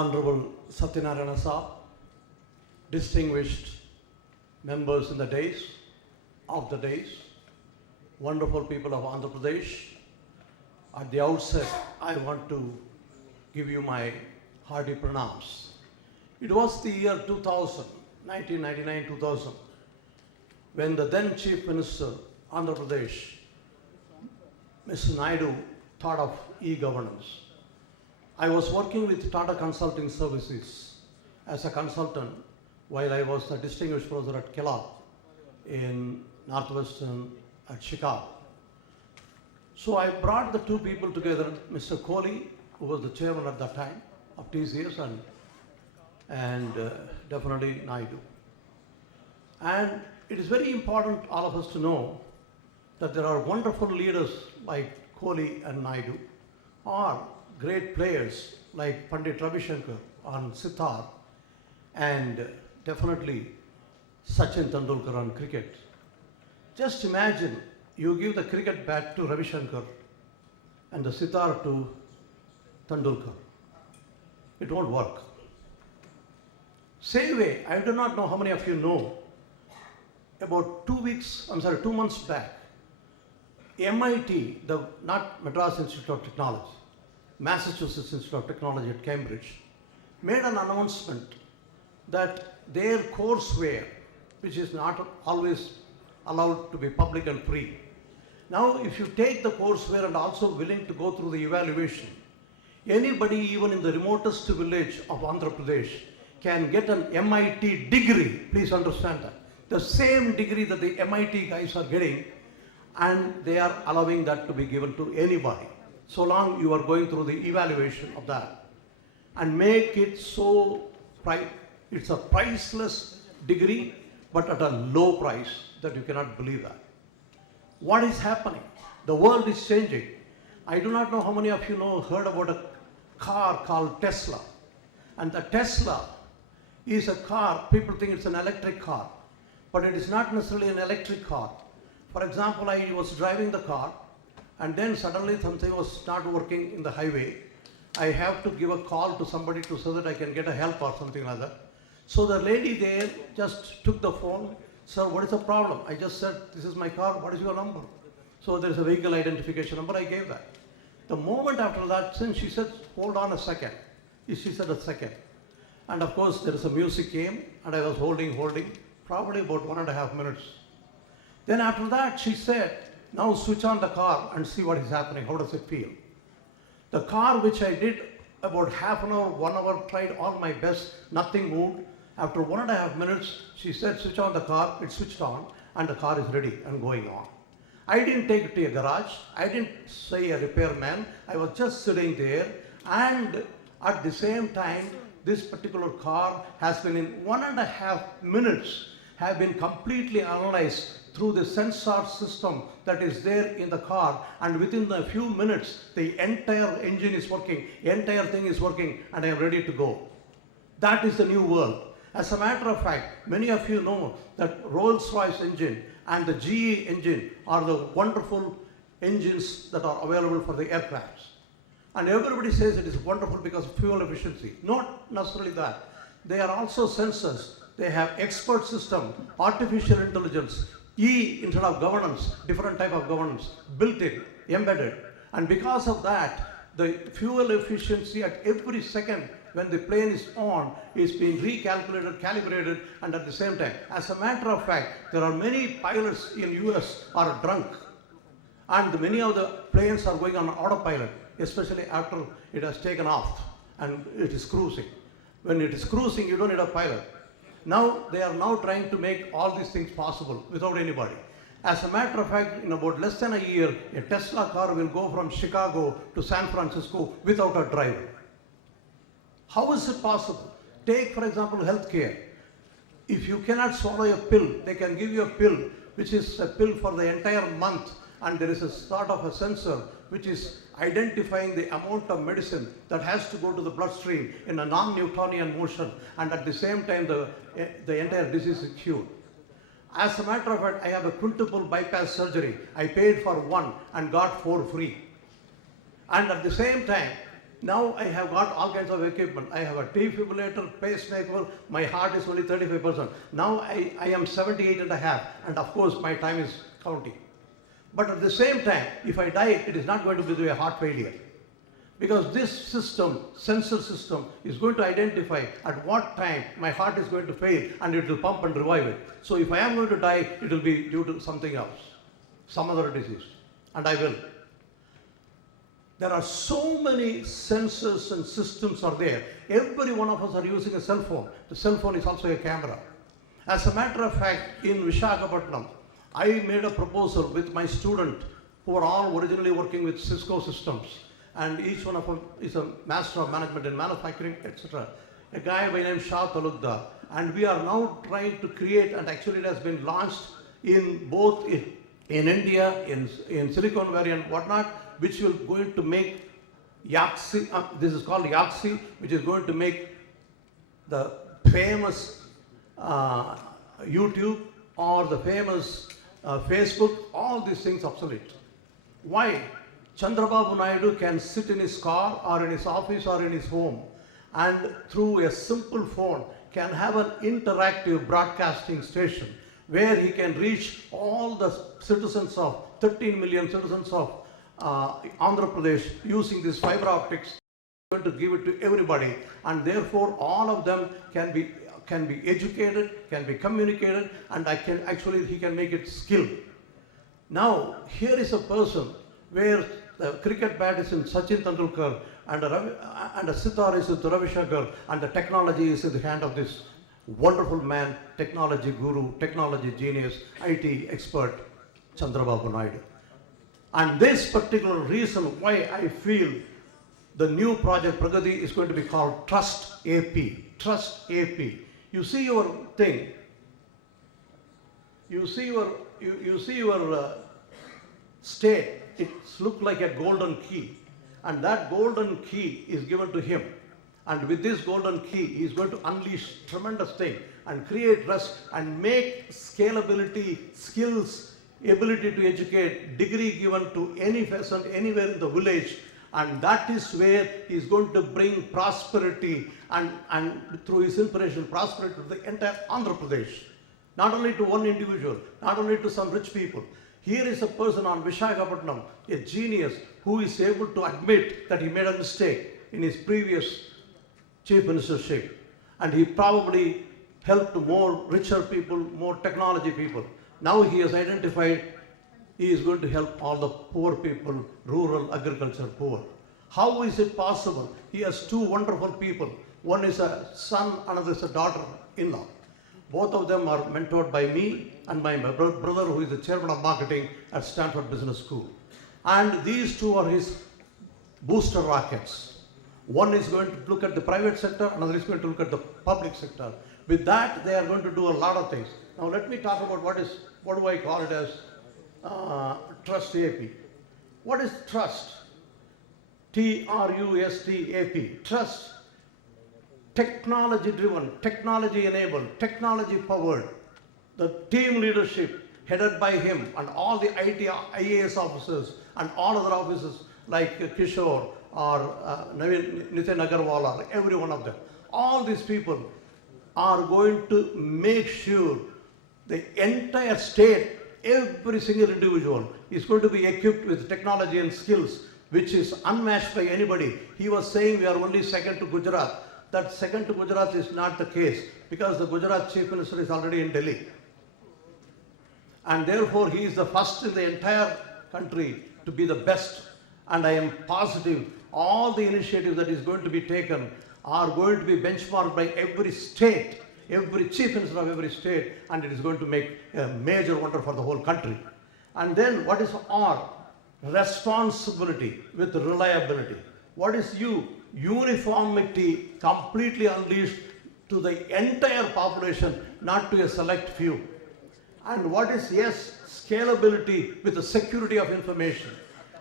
Honorable Satyanarayana Saab, distinguished members in the days, wonderful people of Andhra Pradesh. At the outset, I want to give you my hearty pranams. It was the year 2000, 1999-2000, when the then Chief Minister, Andhra Pradesh, Mr. Naidu, thought of e-governance. I was working with Tata Consulting Services as a consultant while I was a distinguished professor at Kellogg in Northwestern at Chicago. So I brought the two people together, Mr. Kohli, who was the chairman at that time of TCS, and definitely Naidu. And it is very important, all of us, to know that there are wonderful leaders like Kohli and Naidu, or great players like Pandit Ravi Shankar on sitar, and definitely Sachin Tendulkar on cricket. Just imagine you give the cricket bat to Ravi Shankar and the sitar to Tendulkar. It won't work. Same way, I do not know how many of you know, about 2 months back, MIT, not Madras Institute of Technology, Massachusetts Institute of Technology at Cambridge, made an announcement that their courseware, which is not always allowed to be public and free. Now, if you take the courseware and also willing to go through the evaluation, anybody even in the remotest village of Andhra Pradesh can get an MIT degree. Please understand that. The same degree that the MIT guys are getting, and they are allowing that to be given to anybody, so long you are going through the evaluation of that. And make it so, it's a priceless degree, but at a low price that you cannot believe that. What is happening? The world is changing. I do not know how many of you heard about a car called Tesla. And the Tesla is a car, people think it's an electric car, but it is not necessarily an electric car. For example, I was driving the car, and then suddenly something was not working in the highway. I have to give a call to somebody so that I can get a help or something like that. So the lady there just took the phone. Sir, what is the problem? I just said, this is my car, what is your number? So there is a vehicle identification number, I gave that. The moment after that, since she said, hold on a second. She said a second. And of course, there is a music came, and I was holding, probably about 1.5 minutes. Then after that, she said, now switch on the car and see what is happening. How does it feel? The car, which I did about half an hour, 1 hour, tried all my best, nothing moved. After 1.5 minutes, she said, switch on the car. It switched on, and the car is ready and going on. I didn't take it to a garage. I didn't say a repairman. I was just sitting there, and at the same time, this particular car has been in 1.5 minutes, have been completely analyzed through the sensor system that is there in the car, and within a few minutes, the entire engine is working, entire thing is working, and I am ready to go. That is the new world. As a matter of fact, many of you know that Rolls-Royce engine and the GE engine are the wonderful engines that are available for the aircrafts. And everybody says it is wonderful because of fuel efficiency. Not necessarily that. They are also sensors. They have expert system, artificial intelligence, instead of governance, different type of governance, built in, embedded. And because of that, the fuel efficiency at every second when the plane is on is being recalculated, calibrated, and at the same time. As a matter of fact, there are many pilots in US are drunk, and many of the planes are going on autopilot, especially after it has taken off and it is cruising. When it is cruising, you don't need a pilot. Now, they are now trying to make all these things possible without anybody. As a matter of fact, in about less than a year, a Tesla car will go from Chicago to San Francisco without a driver. How is it possible? Take, for example, healthcare. If you cannot swallow a pill, they can give you a pill, which is a pill for the entire month, and there is a sort of a sensor which is identifying the amount of medicine that has to go to the bloodstream in a non-Newtonian motion, and at the same time the entire disease is cured. As a matter of fact, I have a quintuple bypass surgery. I paid for one and got 4 free. And at the same time, Now I have got all kinds of equipment. I have a defibrillator, pacemaker, my heart is only 35%. Now I am 78 and a half, and of course my time is counting. But at the same time, if I die, it is not going to be through a heart failure. Because this system, sensor system, is going to identify at what time my heart is going to fail, and it will pump and revive it. So if I am going to die, it will be due to something else, some other disease, and I will. There are so many sensors and systems are there. Every one of us are using a cell phone. The cell phone is also a camera. As a matter of fact, in Visakhapatnam, I made a proposal with my student who are all originally working with Cisco systems, and each one of them is a master of management in manufacturing, etc. A guy by name Shah Talukdar, and we are now trying to create, and actually it has been launched in both in India, in Silicon Valley and whatnot, which will going to make Yaxi, this is called Yaxi, which is going to make the famous YouTube or the famous Facebook, all these things obsolete. Why? Chandrababu Naidu can sit in his car or in his office or in his home, and through a simple phone can have an interactive broadcasting station where he can reach all the citizens of 13 million citizens of Andhra Pradesh using this fiber optics. Going to give it to everybody, and therefore all of them can be educated, can be communicated, and he can make it skill. Now here is a person where the cricket bat is in Sachin Tendulkar, and a sitar is with Ravi Shankar, and the technology is in the hand of this wonderful man, technology guru, technology genius, IT expert, Chandrababu Naidu. And this particular reason why I feel the new project Pragati is going to be called TrustAP. TrustAP. You see your thing. You see your state. It looks like a golden key, and that golden key is given to him. And with this golden key, he is going to unleash tremendous thing and create trust and make scalability, skills, ability to educate, degree given to any person anywhere in the village, and that is where he is going to bring prosperity and through his inspiration, prosperity to the entire Andhra Pradesh. Not only to one individual, not only to some rich people. Here is a person on Visakhapatnam, a genius, who is able to admit that he made a mistake in his previous chief ministership, and he probably helped more richer people, more technology people. Now he has identified he is going to help all the poor people, rural agriculture poor. How is it possible? He has two wonderful people. One is a son, another is a daughter-in-law. Both of them are mentored by me and my brother, who is the chairman of marketing at Stanford Business School. And these two are his booster rockets. One is going to look at the private sector, another is going to look at the public sector. With that, they are going to do a lot of things. Now let me talk about what do I call it as TrustAP. What is trust? TRUSTAP. Trust. Technology driven, technology enabled, technology powered. The team leadership headed by him and all the IAS officers and all other officers like Kishore or Nitin Agarwal or every one of them. All these people are going to make sure the entire state, every single individual is going to be equipped with technology and skills which is unmatched by anybody. He was saying we are only second to Gujarat. That second to Gujarat is not the case, because the Gujarat Chief Minister is already in Delhi. And therefore he is the first in the entire country to be the best. And I am positive all the initiatives that is going to be taken are going to be benchmarked by every state, every chief minister of every state, and it is going to make a major wonder for the whole country. And then what is R? Responsibility with reliability. What is U? Uniformity, completely unleashed to the entire population, not to a select few. And what is S? Scalability with the security of information.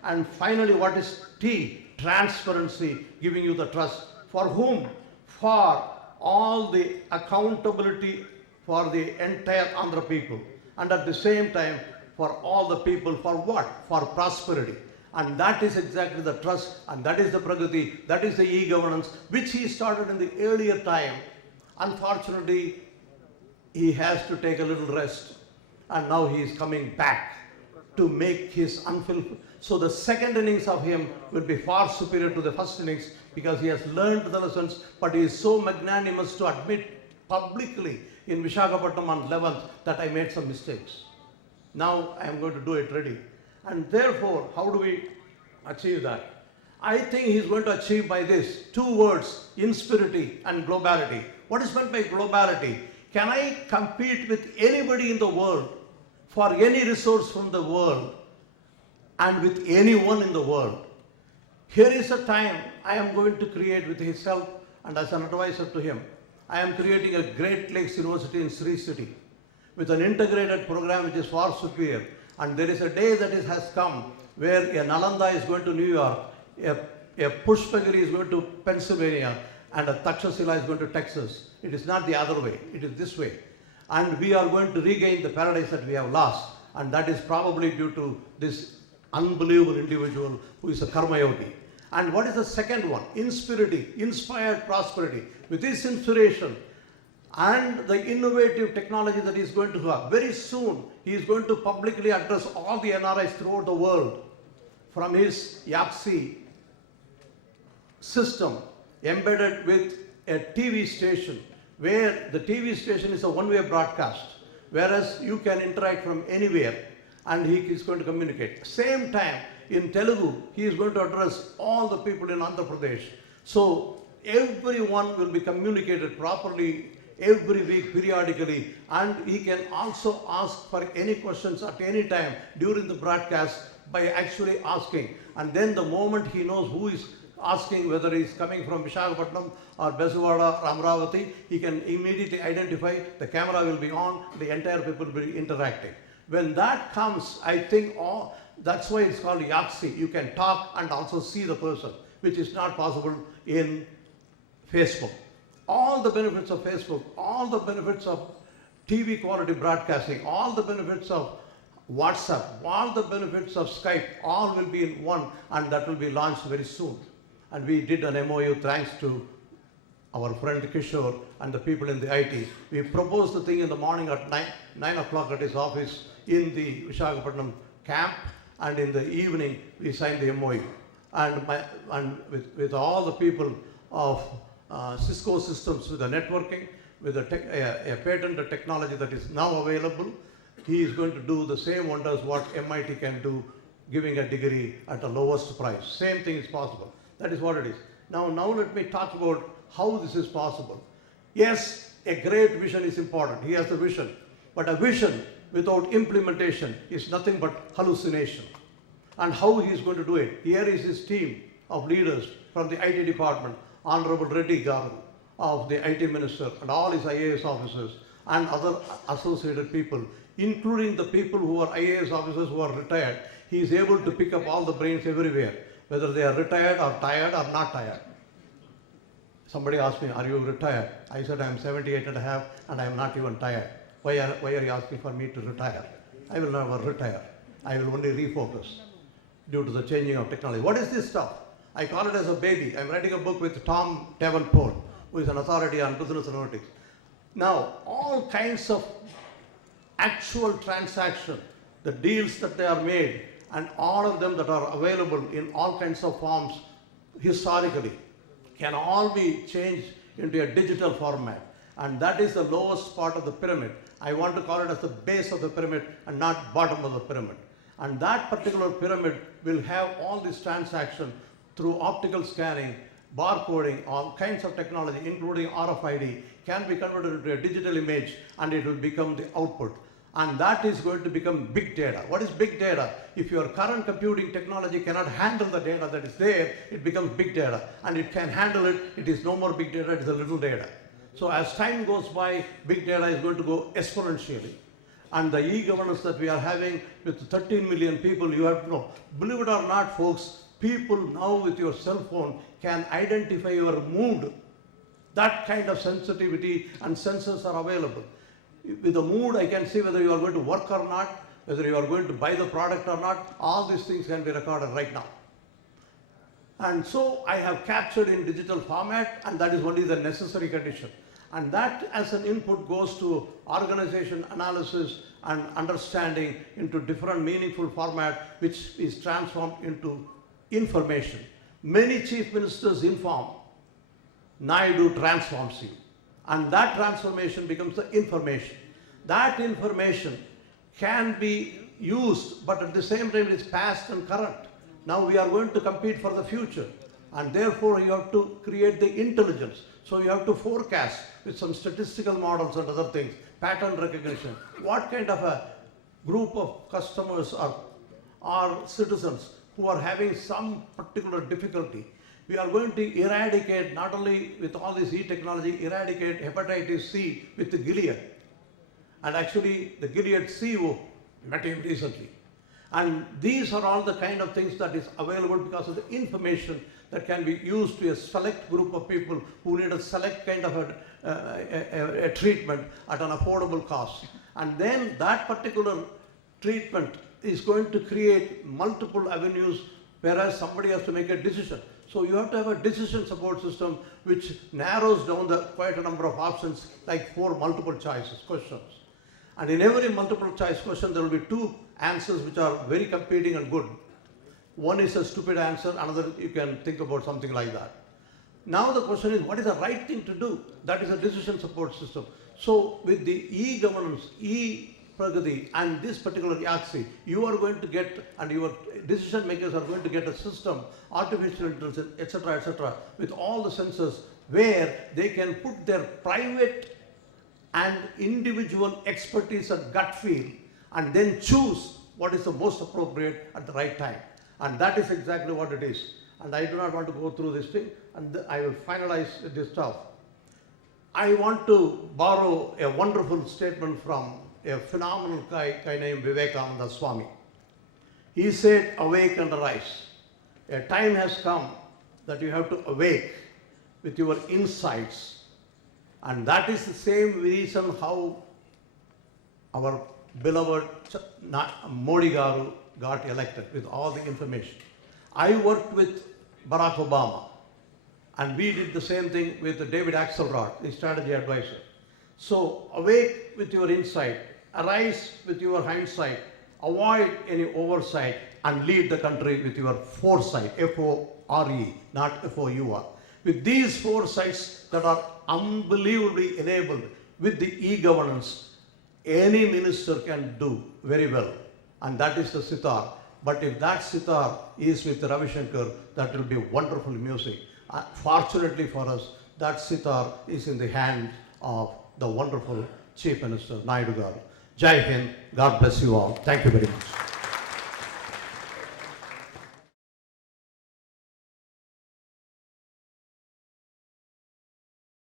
And finally, what is T? Transparency, giving you the trust. For whom? For all the accountability for the entire Andhra people. And at the same time, for all the people, for what? For prosperity. And that is exactly the trust, and that is the Pragati, that is the e-governance, which he started in the earlier time. Unfortunately, he has to take a little rest, and now he is coming back to make his unfulfilled. So the second innings of him will be far superior to the first innings, because he has learned the lessons, but he is so magnanimous to admit publicly in Visakhapatnam on 11th that I made some mistakes. Now I am going to do it ready. And therefore, how do we achieve that? I think he is going to achieve by this two words: insperity and globality. What is meant by globality? Can I compete with anybody in the world for any resource from the world and with anyone in the world? Here is a time I am going to create with his help and as an advisor to him. I am creating a Great Lakes University in Sri City with an integrated program which is far superior. And there is a day that has come where a Nalanda is going to New York, a Pushpagiri is going to Pennsylvania, and a Takshashila is going to Texas. It is not the other way, it is this way. And we are going to regain the paradise that we have lost. And that is probably due to this unbelievable individual who is a Karma Yogi. And what is the second one? Insperity, inspired prosperity. With this inspiration and the innovative technology that he is going to have, very soon he is going to publicly address all the NRIs throughout the world from his Yaxi system embedded with a TV station, where the TV station is a one-way broadcast, whereas you can interact from anywhere and he is going to communicate. Same time, in Telugu, he is going to address all the people in Andhra Pradesh. So everyone will be communicated properly every week, periodically, and he can also ask for any questions at any time during the broadcast by actually asking. And then the moment he knows who is asking, whether he is coming from Visakhapatnam or Besawada or Amravati, he can immediately identify, the camera will be on, the entire people will be interacting. When that comes, I think that's why it's called Yaxi. You can talk and also see the person, which is not possible in Facebook. All the benefits of Facebook, all the benefits of TV quality broadcasting, all the benefits of WhatsApp, all the benefits of Skype, all will be in one, and that will be launched very soon. And we did an MOU thanks to our friend Kishore and the people in the IT. We proposed the thing in the morning at 9 o'clock at his office in the Visakhapatnam camp, and in the evening we signed the MOU. And with all the people of Cisco systems, with the networking, with a patented technology that is now available, he is going to do the same wonders what MIT can do, giving a degree at the lowest price. Same thing is possible. That is what it is. Now let me talk about how this is possible. Yes, a great vision is important. He has a vision. But a vision without implementation is nothing but hallucination. And how he is going to do it? Here is his team of leaders from the IT department, Honorable Reddy Garu of the IT Minister and all his IAS officers and other associated people, including the people who are IAS officers who are retired. He is able to pick up all the brains everywhere, whether they are retired or tired or not tired. Somebody asked me, are you retired? I said, I am 78 and a half and I am not even tired. Why are you asking for me to retire? I will never retire. I will only refocus due to the changing of technology. What is this stuff? I call it as a baby. I am writing a book with Tom Davenport, who is an authority on business analytics. Now, all kinds of actual transactions, the deals that they are made, and all of them that are available in all kinds of forms historically, can all be changed into a digital format. And that is the lowest part of the pyramid. I want to call it as the base of the pyramid and not bottom of the pyramid. And that particular pyramid will have all these transactions through optical scanning, barcoding, all kinds of technology, including RFID, can be converted into a digital image, and it will become the output. And that is going to become big data. What is big data? If your current computing technology cannot handle the data that is there, it becomes big data. And it can handle it, it is no more big data, it is a little data. So as time goes by, big data is going to go exponentially. And the e-governance that we are having with 13 million people, you have to know. Believe it or not, folks, people now with your cell phone can identify your mood. That kind of sensitivity and sensors are available. With the mood, I can see whether you are going to work or not, whether you are going to buy the product or not, all these things can be recorded right now. And so I have captured in digital format, and that is only the necessary condition. And that as an input goes to organization analysis and understanding into different meaningful format, which is transformed into information. Many chief ministers inform, Naidu transforms you. And that transformation becomes the information. That information can be used, but at the same time it is past and current. Now we are going to compete for the future, and therefore you have to create the intelligence. So you have to forecast with some statistical models and other things, pattern recognition. What kind of a group of customers or citizens who are having some particular difficulty. We are going to eradicate, not only with all this e-technology, eradicate hepatitis C with the Gilead. And actually the Gilead CEO met him recently. And these are all the kind of things that is available because of the information that can be used to a select group of people who need a select kind of a treatment at an affordable cost. And then that particular treatment is going to create multiple avenues, whereas somebody has to make a decision. So you have to have a decision support system which narrows down quite a number of options, like 4 multiple choices questions. And in every multiple choice question, there will be 2 answers which are very competing and good. One is a stupid answer, another you can think about something like that. Now the question is, what is the right thing to do? That is a decision support system. So with the e-governance, ePragati, and this particular YAXI, you are going to get, and your decision makers are going to get a system, artificial intelligence, etc., with all the sensors where they can put their private and individual expertise and gut feel, and then choose what is the most appropriate at the right time. And that is exactly what it is. And I do not want to go through this thing, and I will finalize with this stuff. I want to borrow a wonderful statement from a phenomenal guy named Vivekananda Swami. He said, awake and arise. A time has come that you have to awake with your insights. And that is the same reason how our beloved Modi Garu got elected, with all the information. I worked with Barack Obama, and we did the same thing with David Axelrod, the strategy advisor. So awake with your insight, arise with your hindsight, avoid any oversight, and lead the country with your foresight, F-O-R-E, not F-O-U-R. With these foresights that are unbelievably enabled with the e-governance, any minister can do very well. And that is the sitar. But if that sitar is with Ravi Shankar, that will be wonderful music. Fortunately for us, that sitar is in the hands of the wonderful Chief Minister, Naidu Garu. Jai Hind, God bless you all. Thank you very much.